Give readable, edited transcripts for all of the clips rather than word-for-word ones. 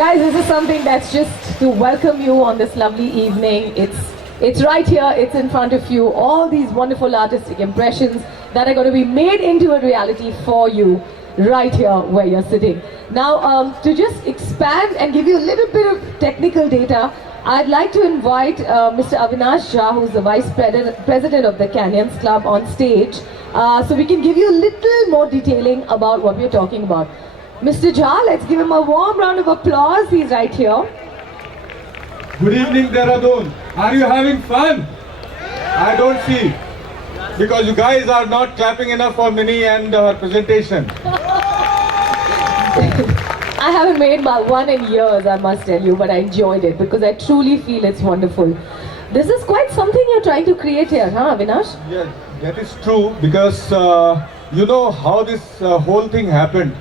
Guys, this is something that's just to welcome you on this lovely evening. It's right here, it's in front of you. All these wonderful artistic impressions that are going to be made into a reality for you right here where you're sitting. Now, to just expand and give you a little bit of technical data, I'd like to invite Mr. Avinash Jha, who's the Vice President of the Canyons Club, on stage, so we can give you a little more detailing about what we're talking about. Mr. Jha, let's give him a warm round of applause. He's right here. Good evening, Dehradun. Are you having fun? I don't see. Because you guys are not clapping enough for Minnie and her presentation. I haven't made one in years, I must tell you, but I enjoyed it because I truly feel it's wonderful. This is quite something you're trying to create here, huh, Avinash? Yeah, that is true because you know how this whole thing happened.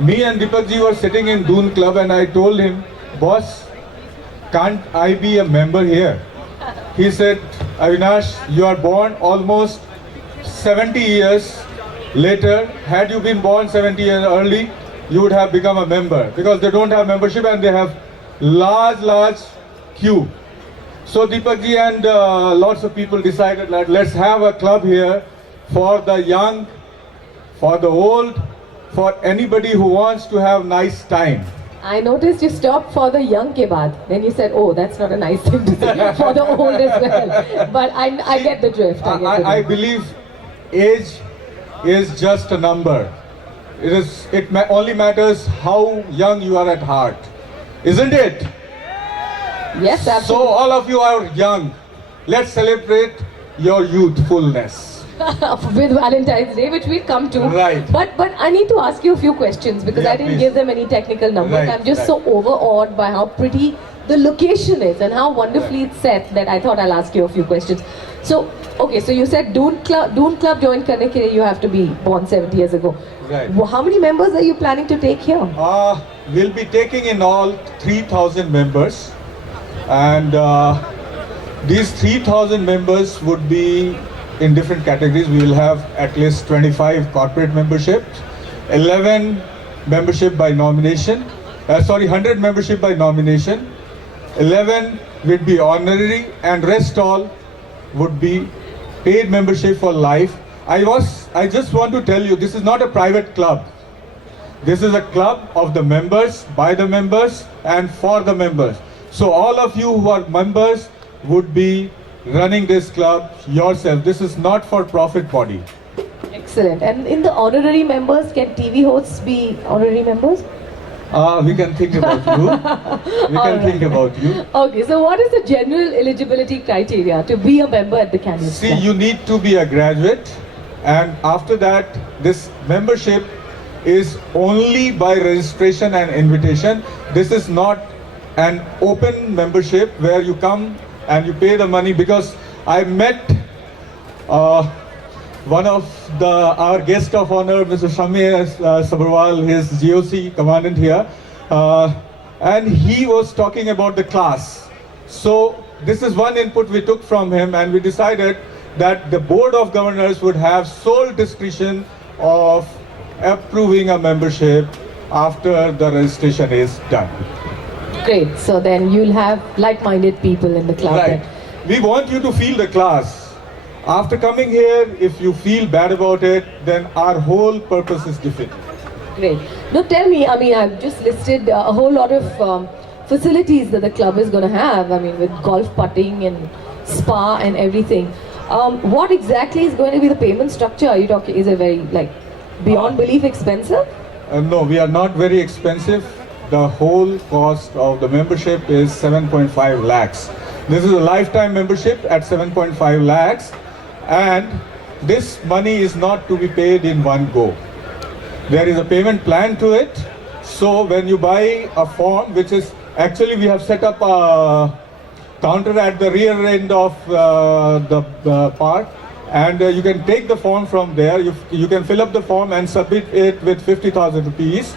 Me and Deepakji were sitting in Doon Club and I told him, boss, can't I be a member here? He said, Avinash, you are born almost 70 years later. Had you been born 70 years early, you would have become a member because they don't have membership and they have large queue. So Deepakji and lots of people decided that let's have a club here for the young, for the old, for anybody who wants to have nice time. I noticed you stopped for the young ke baad. Then you said, oh, that's not a nice thing to say for the old as well. But I get the drift. I believe age is just a number. It only matters how young you are at heart. Isn't it? Yes, absolutely. So all of you are young. Let's celebrate your youthfulness. With Valentine's Day, which we'll come to. Right. But I need to ask you a few questions because Yeah, I didn't please. give them any technical numbers. Right, I'm just right. so overawed by how pretty the location is and how wonderfully it's set that I thought I'll ask you a few questions. So, okay, so you said Doon Club join karne ke liye you have to be born 70 years ago. Right. How many members are you planning to take here? We'll be taking in all 3,000 members, and these 3,000 members would be in different categories. We will have at least 25 corporate memberships, 11 membership by nomination, 100 membership by nomination, 11 would be honorary, and rest all would be paid membership for life. I just want to tell you, this is not a private club. This is a club of the members, by the members, and for the members. So all of you who are members would be running this club yourself. This is not for profit body. Excellent. And in the honorary members, can TV hosts be honorary members? We can think about you. Think about you. Okay, so what is the general eligibility criteria to be a member at the Canyons See, Club? you need to be a graduate, and after that, this membership is only by registration and invitation. This is not an open membership where you come and you pay the money, because I met one of our guest of honor, Mr. Shamir Sabharwal, his GOC commandant here, and he was talking about the class. So this is one input we took from him, and we decided that the Board of Governors would have sole discretion of approving a membership after the registration is done. Great. So then you'll have like-minded people in the club. Right. We want you to feel the class. After coming here, if you feel bad about it, then our whole purpose is defeated. Great. Now tell me, I mean, I've just listed a whole lot of facilities that the club is going to have. I mean, with golf putting and spa and everything. What exactly is going to be the payment structure? Are you talking? Is it very beyond belief expensive? No, we are not very expensive. The whole cost of the membership is 7.5 lakhs. This is a lifetime membership at 7.5 lakhs, and this money is not to be paid in one go. There is a payment plan to it. So when you buy a form, which is actually we have set up a counter at the rear end of the park, and you can take the form from there. You can fill up the form and submit it with 50,000 rupees,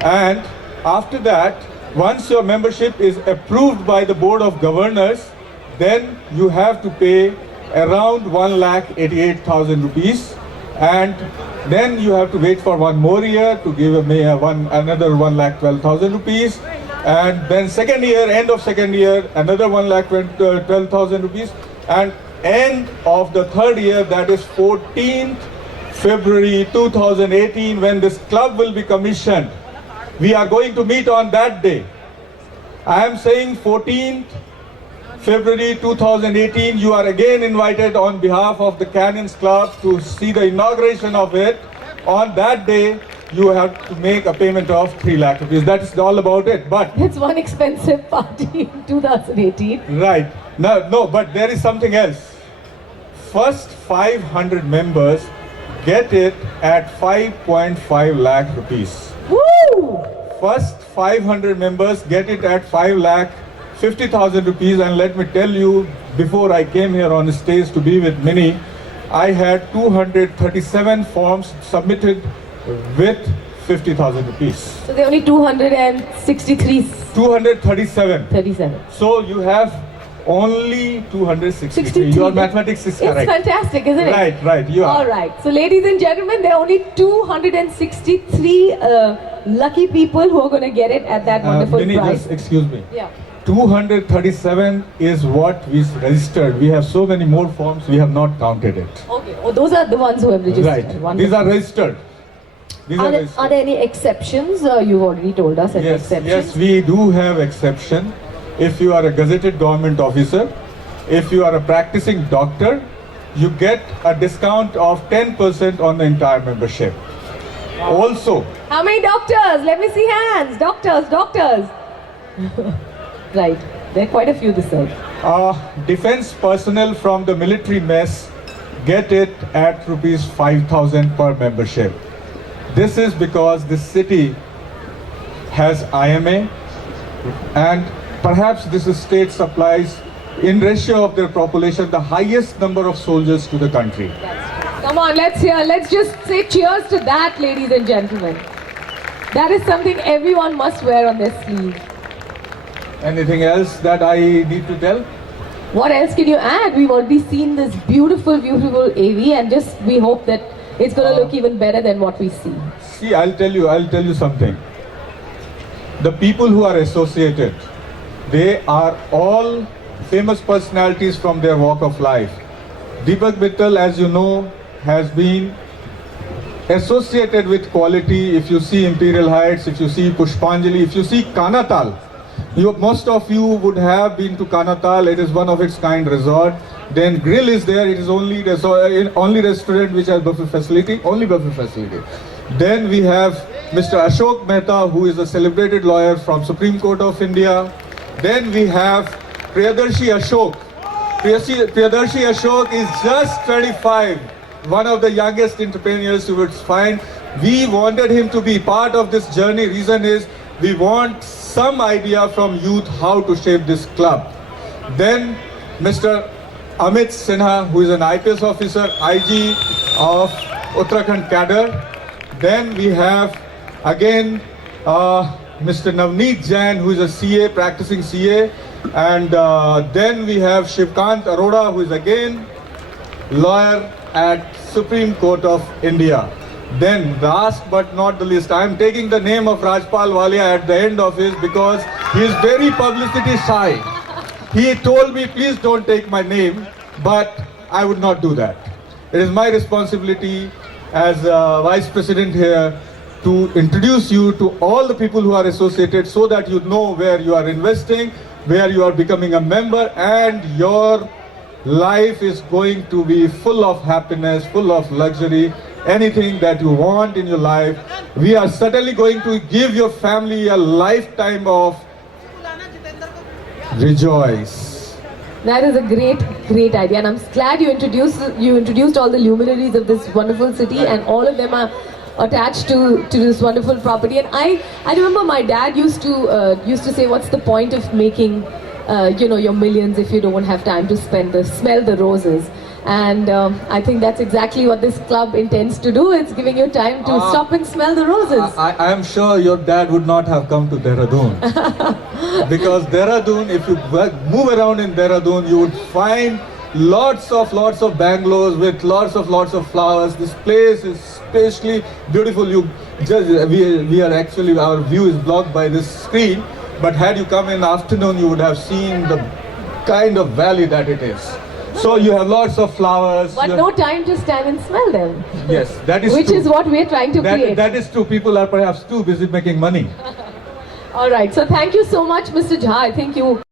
and after that, once your membership is approved by the Board of Governors, then you have to pay around 1,88,000 rupees, and then you have to wait for one more year to give another 1,12,000 rupees, And then second year, end of second year, another 1,12,000 rupees. And end of the third year, that is 14th February 2018, when this club will be commissioned. We are going to meet on that day. I am saying 14th February 2018, you are again invited on behalf of the Cannons Club to see the inauguration of it. On that day, you have to make a payment of 3 lakh rupees. That's all about it. But It's one expensive party in 2018. right. No, but there is something else. First 500 members get it at 5.5 lakh rupees. Woo! First 500 members get it at 5 lakh 50,000 rupees. And let me tell you, before I came here on the stage to be with Mini, I had 237 forms submitted with 50,000 rupees. So they're only 263, 237. 37. So you have only 263. 63. Your mathematics is It's correct. fantastic, isn't it? Right, you are. All right. So, ladies and gentlemen, there are only 263 lucky people who are going to get it at that wonderful Mini, price. just excuse me. Yeah. 237 is what we registered. We have so many more forms, we have not counted it. Okay. Oh, those are the ones who have registered. Right. Wonderful. These are registered. These are registered. Are there any exceptions? You've already told us any exceptions. Yes, we do have exception. If you are a gazetted government officer, if you are a practicing doctor, you get a discount of 10% on the entire membership. Also, How many doctors? Let me see hands. Doctors. Right. There are quite a few this side. defense personnel from the military mess get it at rupees 5,000 per membership. This is because this city has IMA, and perhaps this state supplies, in ratio of their population, the highest number of soldiers to the country. Come on, let's just say cheers to that, ladies and gentlemen. That is something everyone must wear on their sleeve. Anything else that I need to tell? What else can you add? We've already seen this beautiful AV, and just we hope that it's going to look even better than what we see. See, I'll tell you something. The people who are associated, they are all famous personalities from their walk of life. Deepak Mittal, as you know, has been associated with quality. If you see Imperial Heights, if you see Pushpanjali, if you see Kanatal, most of you would have been to Kanatal. It is one of its kind resort. Then Grill is there. It is only restaurant which has buffet facility. Only buffet facility. Then we have Mr. Ashok Mehta, who is a celebrated lawyer from Supreme Court of India. Then we have Priyadarshi Ashok. Priyadarshi Ashok is just 25, one of the youngest entrepreneurs you would find. We wanted him to be part of this journey. Reason is we want some idea from youth how to shape this club. Then Mr. Amit Sinha, who is an IPS officer, IG of Uttarakhand cadre. Then we have again Mr. Navneet Jain, who is a CA, practicing CA. And then we have Shivkant Arora, who is again lawyer at Supreme Court of India. Then last but not the least, I am taking the name of Rajpal Walia at the end of his because he is very publicity shy. He told me, please don't take my name, but I would not do that. It is my responsibility as Vice President here to introduce you to all the people who are associated so that you know where you are investing, where you are becoming a member, and your life is going to be full of happiness, full of luxury, anything that you want in your life. We are certainly going to give your family a lifetime of rejoice. That is a great idea, and I'm glad you introduced all the luminaries of this wonderful city, and all of them are attached to this wonderful property. And I remember my dad used to say, what's the point of making your millions if you don't have time to smell the roses? And I think that's exactly what this club intends to do. It's giving you time to stop and smell the roses. I am sure your dad would not have come to Dehradun. Because Dehradun, if you move around in Dehradun, you would find lots of bungalows with lots of flowers. This place is especially beautiful. We are actually, our view is blocked by this screen. But had you come in the afternoon, you would have seen the kind of valley that it is. So you have lots of flowers. But no time to stand and smell them. Yes, that is Which true. is what we're trying to create. That is true. People are perhaps too busy making money. All right. So thank you so much, Mr. Jha. I think you